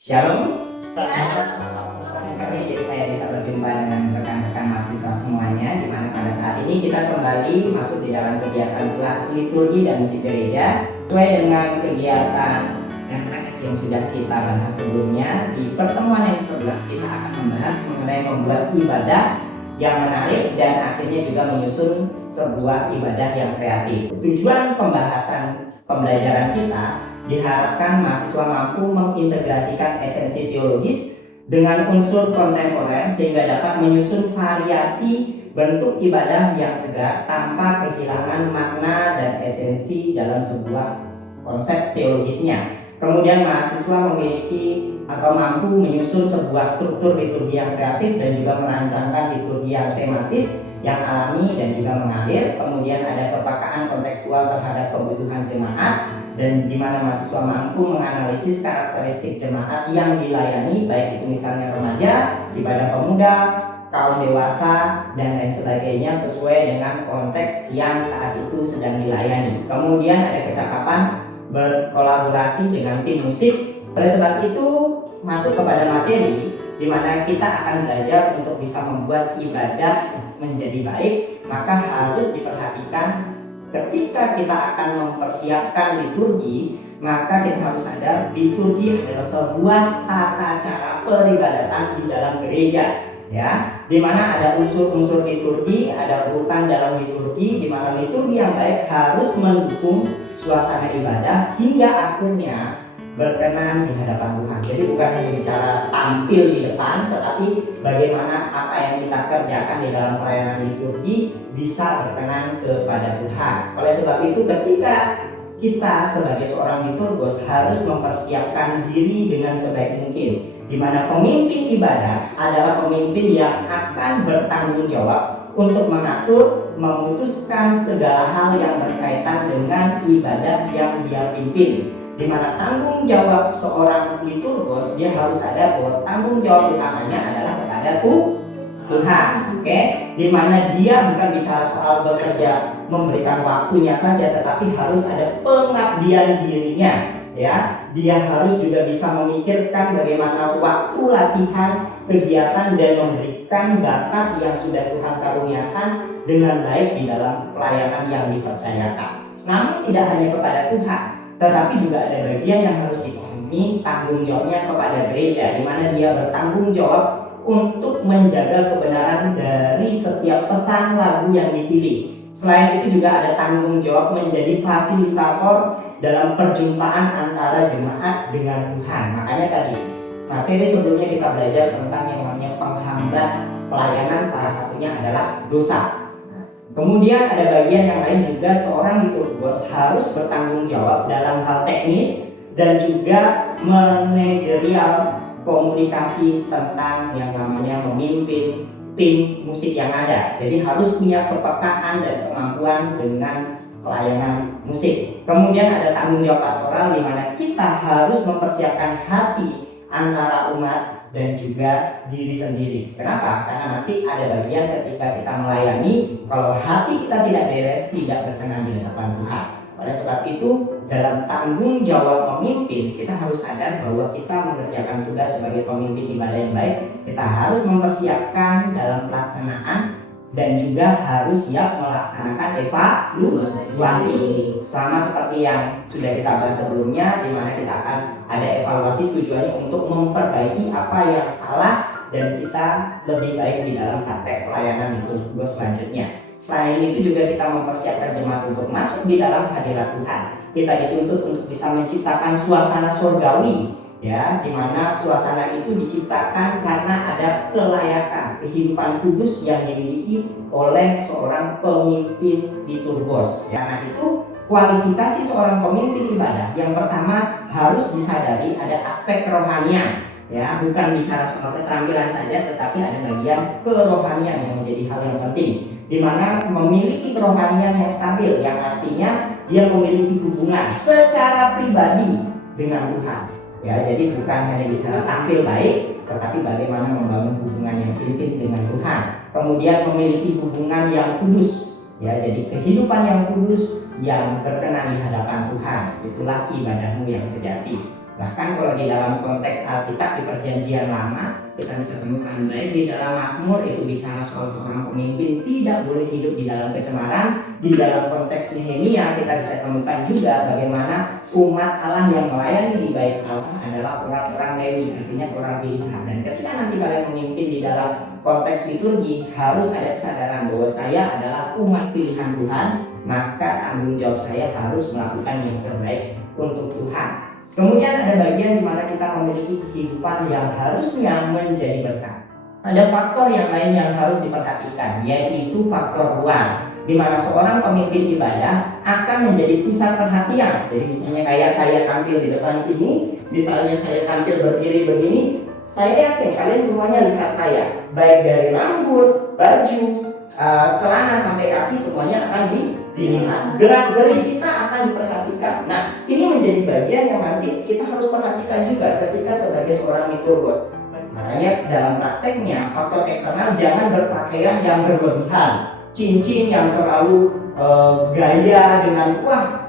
Shalom, senang sekali saya bisa berjumpa dengan rekan-rekan mahasiswa semuanya, di mana pada saat ini kita kembali masuk di dalam kegiatan kelas liturgi dan musik gereja sesuai dengan kegiatan RPS yang sudah kita bahas sebelumnya. Di pertemuan yang ke-11 kita akan membahas mengenai membuat ibadah yang menarik dan akhirnya juga menyusun sebuah ibadah yang kreatif. Tujuan pembahasan pembelajaran kita diharapkan mahasiswa mampu mengintegrasikan esensi teologis dengan unsur kontemporer sehingga dapat menyusun variasi bentuk ibadah yang segar tanpa kehilangan makna dan esensi dalam sebuah konsep teologisnya. Kemudian mahasiswa memiliki atau mampu menyusun sebuah struktur liturgi yang kreatif dan juga merancangkan liturgi yang tematis, yang alami dan juga mengalir. Kemudian ada kepekaan kontekstual terhadap kebutuhan jemaat, dan di mana mahasiswa mampu menganalisis karakteristik jemaat yang dilayani, baik itu misalnya remaja, ibadah pemuda, kaum dewasa, dan lain sebagainya sesuai dengan konteks yang saat itu sedang dilayani. Kemudian ada kecakapan berkolaborasi dengan tim musik. Oleh sebab itu masuk kepada materi di mana kita akan belajar untuk bisa membuat ibadah menjadi baik, maka harus diperhatikan ketika kita akan mempersiapkan liturgi, maka kita harus sadar liturgi adalah sebuah tata cara peribadatan di dalam gereja, ya, di mana ada unsur-unsur liturgi, ada urutan dalam liturgi, di mana liturgi yang baik harus mendukung suasana ibadah hingga akhirnya berkenan di hadapan Tuhan. Jadi bukan hanya bicara tampil di depan, tetapi bagaimana apa yang kita kerjakan di dalam pelayanan liturgi bisa berkenan kepada Tuhan. Oleh sebab itu ketika kita sebagai seorang liturgos harus mempersiapkan diri dengan sebaik mungkin, di mana pemimpin ibadah adalah pemimpin yang akan bertanggung jawab untuk mengatur, memutuskan segala hal yang berkaitan dengan ibadah yang dia pimpin. Di mana tanggung jawab seorang liturgos, dia harus sadar bahwa tanggung jawab utamanya adalah kepada Tuhan, oke? Di mana dia bukan bicara soal bekerja memberikan waktunya saja, tetapi harus ada pengabdian dirinya, ya. Dia harus juga bisa memikirkan bagaimana waktu latihan, kegiatan dan memberikan bakat yang sudah Tuhan karuniakan dengan baik di dalam pelayanan yang dipercayakan. Namun tidak hanya kepada Tuhan, tetapi juga ada bagian yang harus dipahami tanggung jawabnya kepada gereja, di mana dia bertanggung jawab untuk menjaga kebenaran dari setiap pesan lagu yang dipilih. Selain itu juga ada tanggung jawab menjadi fasilitator dalam perjumpaan antara jemaat dengan Tuhan. Makanya tadi materi sebelumnya kita belajar tentang yang namanya penghambat pelayanan, salah satunya adalah dosa. Kemudian ada bagian yang lain juga, seorang liturgos harus bertanggung jawab dalam hal teknis dan juga manajerial komunikasi tentang yang namanya memimpin tim musik yang ada. Jadi harus punya kepekaan dan kemampuan dengan pelayanan musik. Kemudian ada tanggung jawab pastoral, di mana kita harus mempersiapkan hati antara umat dan juga diri sendiri. Kenapa? Karena nanti ada bagian ketika kita melayani, kalau hati kita tidak beres, tidak berkenan di hadapan Tuhan. Oleh sebab itu, dalam tanggung jawab memimpin, kita harus sadar bahwa kita mengerjakan tugas sebagai pemimpin ibadah yang baik. Kita harus mempersiapkan dalam pelaksanaan dan juga harus siap melaksanakan evaluasi. Sama seperti yang sudah kita bahas sebelumnya, di mana kita akan ada evaluasi tujuannya untuk memperbaiki apa yang salah dan kita lebih baik di dalam praktek pelayanan liturgos selanjutnya. Selain itu juga kita mempersiapkan jemaat untuk masuk di dalam hadirat Tuhan. Kita dituntut untuk bisa menciptakan suasana surgawi, ya, di mana suasana itu diciptakan karena ada kelayakan kehidupan kudus yang dimiliki oleh seorang pemimpin liturgos. Karena itu kualifikasi seorang pemimpin ibadah yang pertama harus disadari ada aspek kerohanian, ya, bukan bicara soal keterampilan saja, tetapi ada bagian kerohanian yang menjadi hal yang penting, di mana memiliki kerohanian yang stabil, yang artinya dia memiliki hubungan secara pribadi dengan Tuhan. Ya, jadi bukan hanya bicara tampil baik, tetapi bagaimana membangun hubungan yang intim dengan Tuhan. Kemudian memiliki hubungan yang kudus. Ya, jadi kehidupan yang kudus yang berkenan di hadapan Tuhan. Itulah ibadahmu yang sejati. Bahkan kalau di dalam konteks Alkitab di Perjanjian Lama, kita bisa temukan baik di dalam Mazmur itu bicara soal seorang pemimpin tidak boleh hidup di dalam kecemaran. Di dalam konteks Nehemia kita bisa temukan juga bagaimana umat Allah yang melayani di bait Allah adalah orang-orang Lewi, artinya orang pilihan. Dan ketika nanti kalian memimpin di dalam konteks liturgi, harus ada kesadaran bahwa saya adalah umat pilihan Tuhan, maka tanggung jawab saya harus melakukan yang terbaik untuk Tuhan. Kemudian ada bagian di mana kita memiliki kehidupan yang harusnya menjadi berkat. Ada faktor yang lain yang harus diperhatikan, yaitu faktor ruang, di mana seorang pemimpin ibadah akan menjadi pusat perhatian. Jadi misalnya kayak saya tampil di depan sini, misalnya saya tampil berdiri begini, saya yakin kalian semuanya lihat saya, baik dari rambut, baju, celana sampai kaki semuanya akan dilihat. Gerak-gerik kita akan diperhatikan. Nah, ini menjadi bagian yang nanti kita harus perhatikan juga ketika sebagai seorang liturgos. Makanya dalam prakteknya faktor eksternal jangan berpakaian yang berlebihan, cincin yang terlalu gaya dengan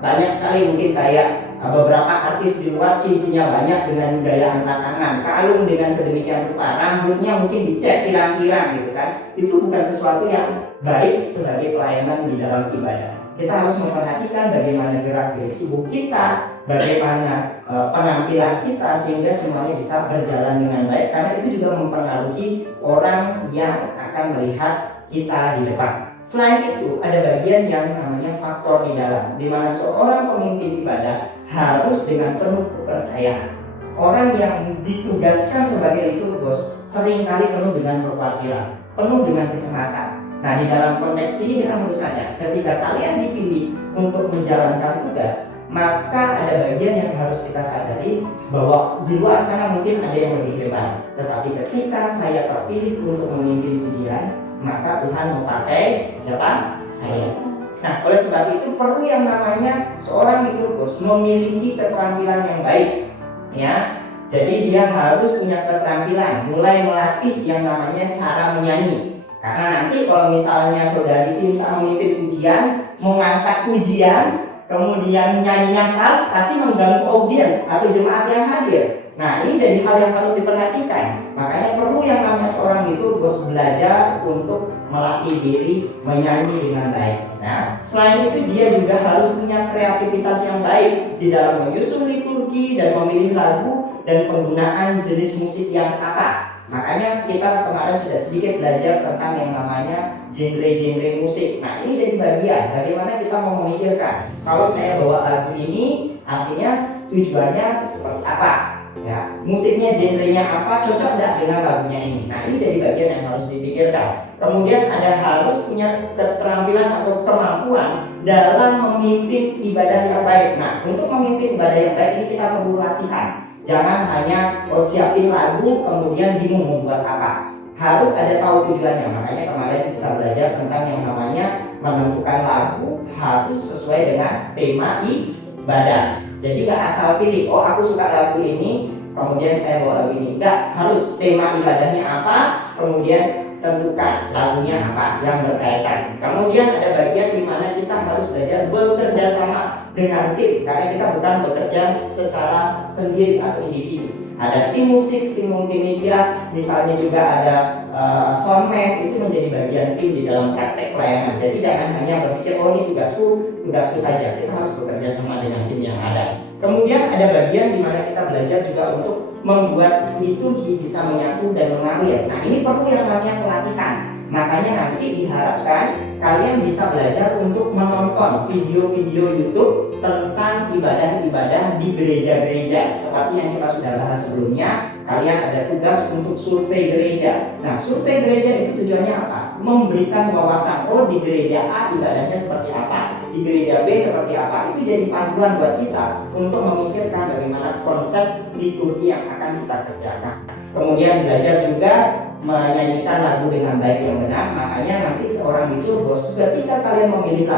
banyak sekali mungkin kayak beberapa artis di luar cincinnya banyak dengan gaya angkat tangan, kalung dengan sedemikian rupa, rambutnya mungkin dicat pirang-pirang gitu kan. Itu bukan sesuatu yang baik sebagai pelayanan di dalam ibadah. Kita harus memperhatikan bagaimana gerak-gerik tubuh kita, bagaimana penampilan kita sehingga semuanya bisa berjalan dengan baik, karena itu juga mempengaruhi orang yang akan melihat kita di depan. Selain itu, ada bagian yang namanya faktor di dalam, di mana seorang pemimpin ibadah harus dengan penuh kepercayaan. Orang yang ditugaskan sebagai liturgos seringkali penuh dengan kekhawatiran, penuh dengan kecemasan. Nah, di dalam konteks ini kita harus sadar, ketika kalian dipilih untuk menjalankan tugas, maka ada bagian yang harus kita sadari bahwa di luar sana mungkin ada yang lebih hebat. Tetapi ketika saya terpilih untuk memimpin pujian, maka Tuhan memakai siapa? Saya. Nah, oleh sebab itu perlu yang namanya seorang liturgos memiliki keterampilan yang baik, ya. Jadi dia harus punya keterampilan, mulai melatih yang namanya cara menyanyi. Karena nanti kalau misalnya saudari Sinta memimpin pujian, mengangkat pujian, kemudian nyanyinya pas, pasti mengganggu audiens atau jemaat yang hadir. Nah, ini jadi hal yang harus diperhatikan. Makanya perlu yang namanya seorang liturgos belajar untuk melatih diri menyanyi dengan baik. Nah, selain itu dia juga harus punya kreativitas yang baik di dalam menyusun liturgi dan memilih lagu dan penggunaan jenis musik yang apa. Makanya kita kemarin sudah sedikit belajar tentang yang namanya genre-genre musik. Nah, ini jadi bagian bagaimana kita mau memikirkan, kalau saya bawa lagu ini artinya tujuannya seperti apa, ya, musiknya genrenya apa, cocok enggak dengan lagunya ini. Nah, ini jadi bagian yang harus dipikirkan. Kemudian ada harus punya keterampilan atau kemampuan dalam memimpin ibadah yang baik. Nah, untuk memimpin ibadah yang baik ini kita perlu latihan. Jangan hanya siapin lagu kemudian bingung mau buat apa. Harus ada tahu tujuannya. Makanya kemarin kita belajar tentang yang namanya menentukan lagu harus sesuai dengan tema ibadah. Jadi gak asal pilih, oh aku suka lagu ini, kemudian saya bawa lagu ini. Enggak, harus tema ibadahnya apa, kemudian tentukan lagunya apa yang berkaitan. Kemudian ada bagian di mana kita harus belajar bekerja sama dengan tim, karena kita bukan bekerja secara sendiri atau individu. Ada tim musik, tim multimedia, misalnya juga ada soundman, itu menjadi bagian tim di dalam praktek pelayanan. Jadi jangan hanya berpikir oh ini tugasku saja. Kita harus bekerja sama dengan tim yang ada. Kemudian ada bagian di mana kita belajar juga untuk membuat liturgi bisa menyatu dan mengalir. Nah, ini perlu yang namanya pelatihan. Makanya nanti diharapkan kalian bisa belajar untuk menonton video-video YouTube tentang ibadah-ibadah di gereja-gereja. Seperti yang kita sudah bahas sebelumnya, kalian ada tugas untuk survei gereja. Nah, survei gereja itu tujuannya apa? Memberikan wawasan, oh di gereja A ibadahnya seperti apa, di gereja B seperti apa. Itu jadi panduan buat kita untuk memikirkan bagaimana konsep liturgi yang akan kita kerjakan. Kemudian belajar juga menyanyikan lagu dengan baik yang benar. Makanya nanti seorang liturgos ketika kalian memilih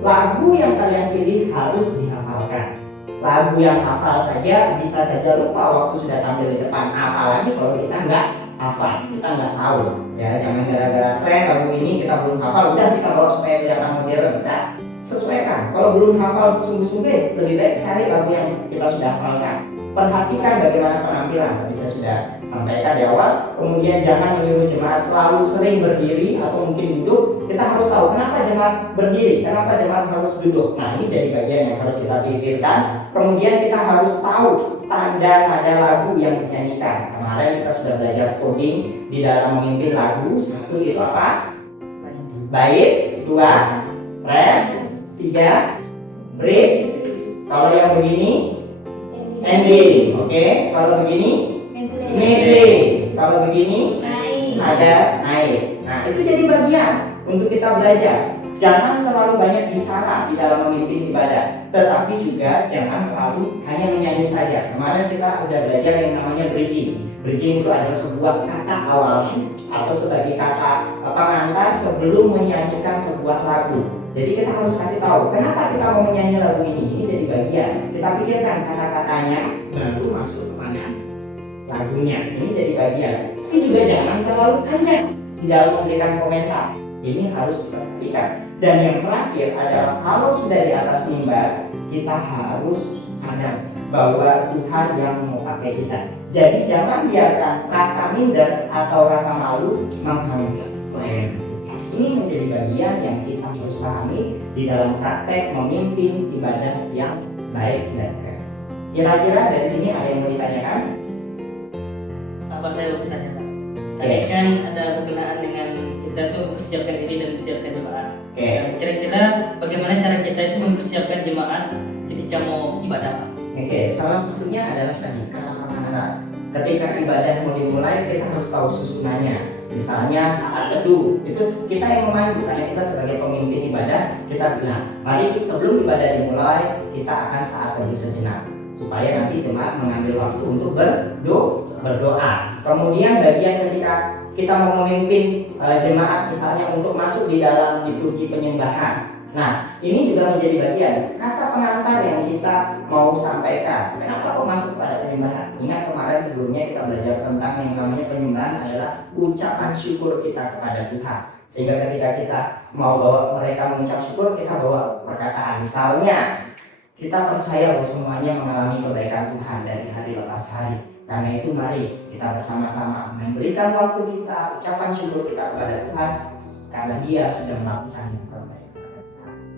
lagu yang kalian pilih harus dihafalkan. Lagu yang hafal saja bisa saja lupa waktu sudah tampil di depan, apalagi kalau kita nggak hafal, kita nggak tahu. Ya, jangan gara-gara tren lagu ini kita belum hafal, udah kita bawa supaya kelihatan modern. Nah, sesuaikan. Kalau belum hafal sungguh-sungguh, lebih baik cari lagu yang kita sudah hafalkan. perhatikan bagaimana penampilan. Tadi saya sudah sampaikan di awal. Kemudian jangan menyuruh jemaat selalu sering berdiri atau mungkin duduk. Kita harus tahu kenapa jemaat berdiri, kenapa jemaat harus duduk. Nah, ini jadi bagian yang harus kita pikirkan. Kemudian kita harus tahu tanda nada lagu yang dinyanyikan. Kemarin kita sudah belajar coding di dalam memimpin lagu. Satu itu apa? Bait. Dua, ref. Tiga, bridge. Kalau yang begini, ending. Oke. Kalau begini, medley. Kalau begini, ada naik. Nah, itu jadi bagian untuk kita belajar. Jangan terlalu banyak bicara di dalam memimpin ibadah, tetapi juga jangan terlalu hanya menyanyi saja. Kemarin kita sudah belajar yang namanya bridging. Bridging itu adalah sebuah kata awalnya atau sebagai kata pengantar sebelum menyanyikan sebuah lagu. Jadi kita harus kasih tahu kenapa kita mau menyanyi lagu ini jadi bagian. Kita pikirkan kata-katanya baru masuk kemana lagunya. Ini jadi bagian. Tapi juga jangan terlalu panjang di dalam memberikan komentar. Ini harus diperhatikan. Dan yang terakhir adalah kalau sudah di atas mimbar, kita harus sadar bahwa Tuhan yang mau pakai kita. Jadi jangan biarkan rasa minder atau rasa malu menghambat pelayanan kita. Ini menjadi bagian yang kita harus pahami di dalam praktek memimpin ibadah yang baik dan keren. Kira-kira dari sini ada yang mau ditanyakan? Apa saya mau bertanya, Pak? Tadi kan ada berkenaan dengan kita tuh mempersiapkan diri dan mempersiapkan jemaat. Kira-kira bagaimana cara kita itu mempersiapkan jemaat ketika mau ibadah, Pak? Salah satunya adalah tadi kata pengantar. Ketika ibadah mau dimulai, kita harus tahu susunannya. Misalnya saat teduh, itu kita yang memandu karena kita sebagai pemimpin ibadah, kita bilang, mari sebelum ibadah dimulai, kita akan saat teduh sejenak supaya nanti jemaat mengambil waktu untuk berdoa. Kemudian bagian ketika kita mau memimpin jemaat misalnya untuk masuk di dalam liturgi penyembahan. Nah, ini juga menjadi bagian kata pengantar yang kita mau sampaikan. Kenapa kok masuk pada penyembahan? Ingat kemarin sebelumnya kita belajar tentang yang namanya penyembahan adalah ucapan syukur kita kepada Tuhan. Sehingga ketika kita mau bawa mereka mengucap syukur, kita bawa perkataan. Misalnya, kita percaya bahwa semuanya mengalami kebaikan Tuhan dari hari lepas hari. Karena itu mari kita bersama-sama memberikan waktu kita, ucapan syukur kita kepada Tuhan karena Dia sudah melakukan yang terbaik.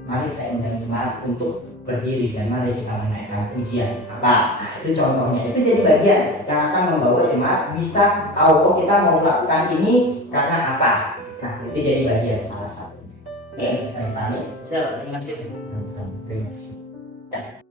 Mari saya undang jemaat untuk berdiri dan mari kita menaikkan pujian. Apa? Nah, itu contohnya. Itu jadi bagian yang akan membawa jemaat bisa tahu kok kita mau melakukan ini karena apa. Nah, itu jadi bagian salah satunya. Oke, saya pamit. Terima kasih. Terima kasih.